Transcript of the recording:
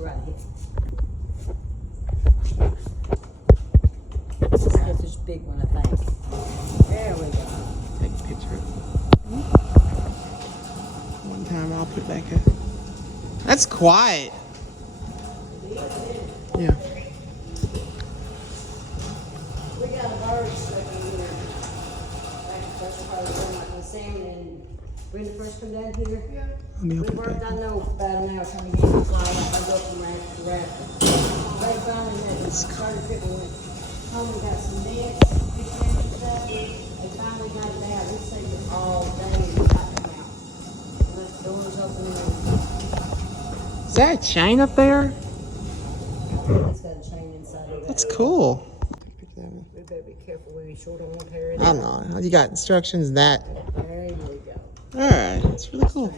go right here. This is this big one, I think. There we go. Take a picture of it. One time I'll put back up. That's quiet. Yeah. We got a bird stuck in here. That's probably where I'm gonna sing, and when the first come down here, Let me we open it worked, back I up. know, about an hour trying to get him to fly up. I go from raft to raft. They finally had it started picking it. Home, we got some nets, big nets and stuff. They finally got it out. We saved it all day and got them out. And left the doors open and Is that a chain up there? it's got a chain inside of it. That's cool. We better be careful. We be short on one pair of I don't know. You got instructions that. There you go. All right. That's really cool.